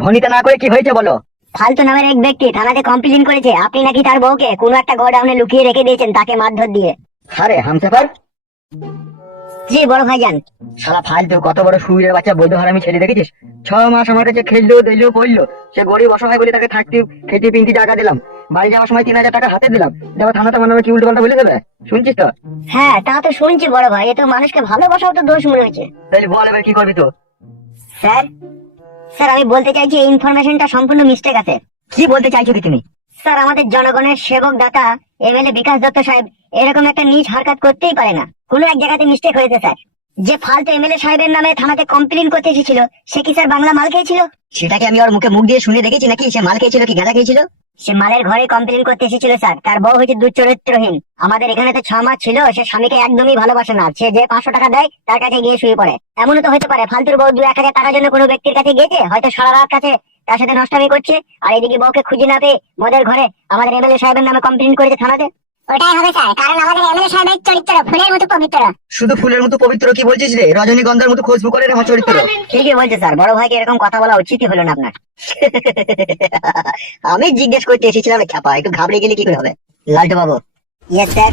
ভনিতা না করে কি হয়েছে বলো? ফালতু নামের এক ব্যক্তি থানাতে কমপ্লেইন করেছে আপনি নাকি তার বউকে কোনো একটা গোডাউনে লুকিয়ে রেখে দিয়েছেন তাকে মারধর দিয়ে। আরে হামসাফার, জি বড় ভাইজান। শালা ফালতু কত বড় সুরের বাচ্চা বৈধ হারামি ছেলে দেখেছিস? 6 মাস আমার কাছে খেললো দিলো পড়লো, সে গরিব অসহায় বলে তাকে থাকতে খেতে পিনতে টাকা দিলাম, বাড়ি যাওয়ার সময় 3000 টাকা হাতে দিলাম, যাওয়া থানাতে মানাবে কি উল্টো পাল্টা বলে দেবে? শুনছিস তো? হ্যাঁ তা তো শুনছি বড় ভাই, এ তো মানুষকে ভালোবাসাও তো দোষ মনে হচ্ছে। তাহলে বল এবার কি করবি তো? স্যার স্যার আমি বলতে চাইছি এই ইনফরমেশনটা সম্পূর্ণ মিস্টেক আছে। কি বলতে চাইছো কি তুমি? স্যার আমাদের জনগণের সেবক দাতা এমএলএ বিকাশ দত্ত সাহেব এরকম একটা নিজ হরকত করতেই পারে না, কোনো এক জায়গাতে মিস্টেক হয়েছে স্যার। যে ফালতু এমএলএ সাহেবের নামে থানাতে কমপ্লেইন করতে এসেছিল সে কি স্যার বাংলা মাল খেয়েছিল? সেটাকে আমি ওর মুখ দিয়ে শুনে দেখেছি নাকি সে মাল খেয়েছিল কি গাঁজা খেয়েছিল? সে মালের ঘরে কমপ্লেইন করতে এসেছিল স্যার, তার বউ হয়েছে দুচরিত্রহীন। আমাদের এখানে তো 6 মাস ছিল, সে স্বামীকে একদমই ভালোবাসে না, সে যে 500 টাকা দেয় তার কাছে গিয়ে শুয়ে পড়ে। এমনও তো হতে পারে ফালতুর বউ 2-1000 টাকার জন্য কোনো ব্যক্তির কাছে গিয়েছে, হয়তো সারা রাত কাছে তার সাথে নষ্টামি করছে, আর এদিকে বউকে খুঁজে না পেয়ে মদের ঘরে আমাদের এমএলএ সাহেবের নামে কমপ্লেইন করেছে থানাতে। ওটাই হবে স্যার, কারণ আমাদের এমএলএ সাহেবের চরিত্র ফুলের মতো পবিত্র। শুধু ফুলের মতো পবিত্র কি বলছিস রে? রজনীগন্ধার মতো খুশবু করে রে আমার চরিত্র। ঠিকই বলছে স্যার, বড় ভাইকে এরকম কথা বলা উচিতই হলো না আপনার। আমি জিজ্ঞেস করতে এসেছিলাম খ্যাপা, একটু ঘাবড়ে গেলে কি করে হবে? লালটু বাবু, ইয়েস স্যার।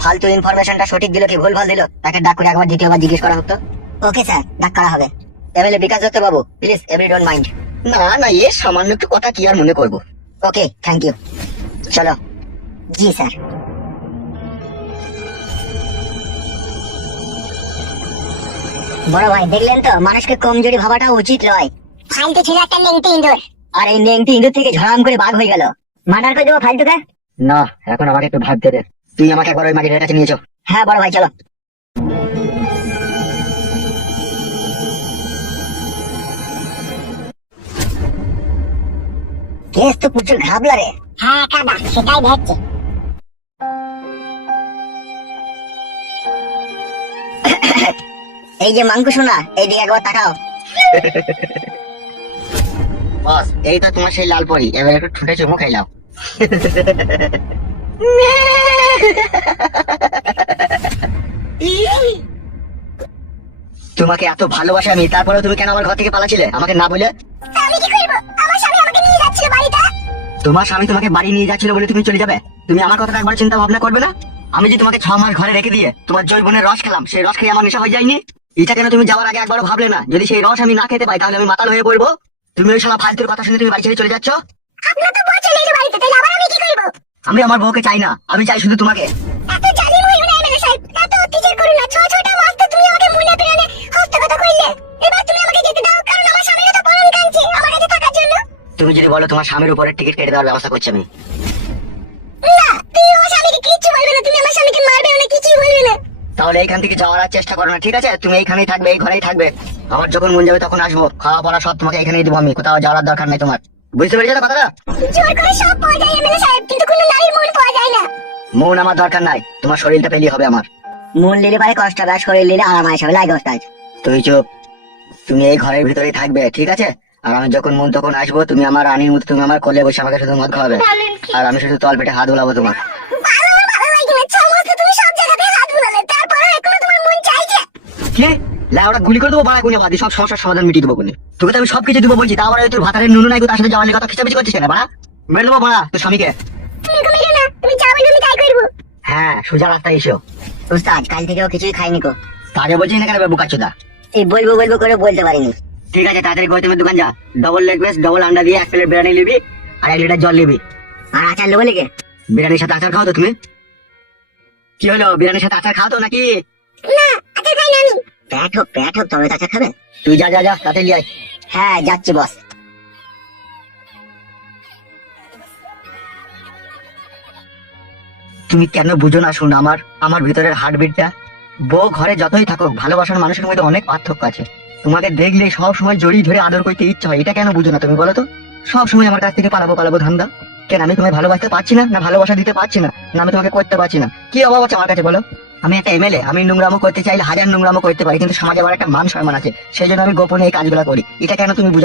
ফালতু ইনফরমেশনটা সঠিক দিল কি ভুল ভাল দিল তাকে ডাক করে একবার দ্বিতীয়বার জিজ্ঞেস করা হতো। ওকে স্যার, ডাক করা হবে। MLA Bikash Dutta Babu, please every don't mind. না না, এ সামান্য একটু কথা কি আর মনে করবো। Okay thank you. চলো। জি স্যার। বড় ভাই দেখলেন তো, মানুষকে কমজোরি ভাবাটা উচিত নয়। ফালতু ছিল একটা নেংটি ইঁদুর, আর এই নেংটি ইঁদুর থেকে ঝড়াম করে বাঘ হয়ে গেল। মার্ডার করে দেবো ফালতুকে। না, এখন আমাকে একটু ভাবতে দে। তুই আমাকে একবার ওই মাগিটার কাছে নিয়ে চল। হ্যাঁ বড় ভাই চলো। কেস তো প্রচুর ঘাবলা রে। হ্যাঁ কাদা, সেটাই দেখছে। এই যে মাংকু শোনা, এইদিকে একবার তাকাও। বস, এই তো তোমার সেই লাল পরি, এবার একটু ঠুটে চুমু খাইলাও। তোমাকে এত ভালোবাসা আমি, তারপরে তুমি কেন আমার ঘর থেকে পালাছিলে আমাকে না বলে? আমি কি করব, আমার স্বামী আমাকে নিয়ে যাচ্ছিল বাড়িতে। তোমার স্বামী তোমাকে বাড়ি নিয়ে যাচ্ছিল বলে তুমি চলে যাবে? তুমি আমার কথা একবার চিন্তা ভাবনা করবে না? আমি যে তোমাকে 6 মাস ঘরে রেখে দিয়ে তোমার জৈবনের রস খেলাম, সেই রস খেয়ে আমার নেশা হয়ে যায়নি? এটা কেন তুমি যাওয়ার আগে একবারও ভাবলে না যদি সেই রস আমি না খেতে পাই তাহলে আমি মাতাল হয়ে পড়বো? তুমি ওই শালা ফালতুর কথা শুনে তুমি বাড়ি ছেড়ে চলে যাচ্ছ। আপনার তো বউ চলে এলো বাড়িতে, তাহলে আবার আমি কি করব? আমি আমার বউকে চাই না, আমি চাই শুধু তোমাকে। এত জালিম হইও না এমএলএ সাহেব, এত অত্যাচার করো না। ছোটা মাস তো তুমি আমাকে মনে প্রাণে হস্তগত করলে, এবার তুমি আমাকে যেতে দাও, কারণ আমার স্বামীও তো পরন কাঁদছে আমার কাছে থাকার জন্য। তুমি যদি বলো তোমার স্বামীর উপরে টিকিট কেটে দেওয়ার ব্যবস্থা করছি আমি। না, তুমি আমার স্বামীকে কিচ্ছু বলবে না, তুমি আমার স্বামীকে মারবে না, কিছুই বলবে না। তাহলে এইখান থেকে যাওয়ার আর চেষ্টা করো না, ঠিক আছে? তুমি এইখানেই থাকবে, এই ঘরেই থাকবে। আমার যখন মন যাবে তখন আসবো, খাওয়া পড়া সব তোমাকে এখানেই দেবো আমি, কোথাও যাওয়ার দরকার নাই তোমার। বুঝতে পেরেছো না কথাটা? জোর করে সব পাওয়া যায় এমএলএ সাহেব, কিন্তু কোনো নারীর মন পাওয়া যায় না। মন আমার দরকার নাই, তোমার শরীরটা পেলেই হবে আমার। মন নিলে পারে কষ্ট হবে, শরীর নিলে আরাম আসবে, লাগে ওস্তাদ। তুই চুপ, তুমি এই ঘরের ভিতরেই থাকবে, ঠিক আছে? আর আমি যখন মন তখন আসবো, তুমি আমার রানীর মতো, তুমি আমার কোলে বসে আমাকে শুধু মদ খাওয়াবে, আর আমি শুধু তল পেটে হাত বুলাবো তোমার। ভালো লাগে না, 6 মাস তুমি সব জায়গাতে হাত বুলালে, তারপরে এখনো তোমার মন চাইছে? কি ওরা গুলি করে দেবো, বাড়া গুনে বাদি সব সমস্যার সমাধান মিটিয়ে দেবো কোনে। তোকে তো আমি সবকিছু দেবো বলছি, তারপরে তোর ভাতারের নুনু নাই, তার সাথে যাওয়ার কথা খিচাপিচি করছিস কেন বাড়া? মেরে দেবো বাড়া তোর স্বামীকে। তুমি ঘুমিয়ে না, তুমি যা বলবে আমি তাই করবো। হ্যাঁ, সোজা রাস্তায় এসো। উস্তাদ কাল থেকেও কিছুই খাইনি কো। তাকে বলছিস না কেন বুকাচ্ছুদা? এই বলবো বলবো করে বলতে পারিনি। ঠিক আছে, তাড়াতাড়ি গৌতমের দোকান যা, ডবল লেগ পিস ডবল আন্ডা দিয়ে 1 প্লেট বিরিয়ানি নিবি, আর 1 লিটার জল নিবি। আর আচার নেবো নাকি? বিরিয়ানির সাথে আচার খাও তো তুমি? কি হলো, বিরিয়ানির সাথে আচার খাও তো নাকি? না, আচার খাই না আমি। পেট হোক তবে আচার খাবে। তুই যা যা যা, তাড়াতাড়ি আয়। হ্যাঁ যাচ্ছি বস। তুমি কেন বুঝো না শুন আমার ভিতরের হার্টবিটটা? বউ ঘরে যতই থাকুক, ভালোবাসার মানুষের মধ্যে অনেক পার্থক্য আছে। তোমাকে দেখলে সব সময় জড়িয়ে ধরে আদর করতে ইচ্ছা হয়, এটা কেন বুঝো না তুমি বলো তো? সব সময় আমার কাছ থেকে পালাবো ধান্দা কেন? আমি তোমায় ভালোবাসতে পারছি না, না ভালোবাসা দিতে পারছি না, না আমি তোমাকে করতে পারছি না? কি অভাব আছে আমার কাছে বলো? আমি একটা এমএলএ, আমি নোংরামো করতে চাইলে 1000 নোংরামো করতে পারি, কিন্তু সমাজে আমার একটা মান সম্মান আছে, সেই জন্য আমি গোপনে এই কাজগুলো করি। এটা কেন তুমি বুঝো?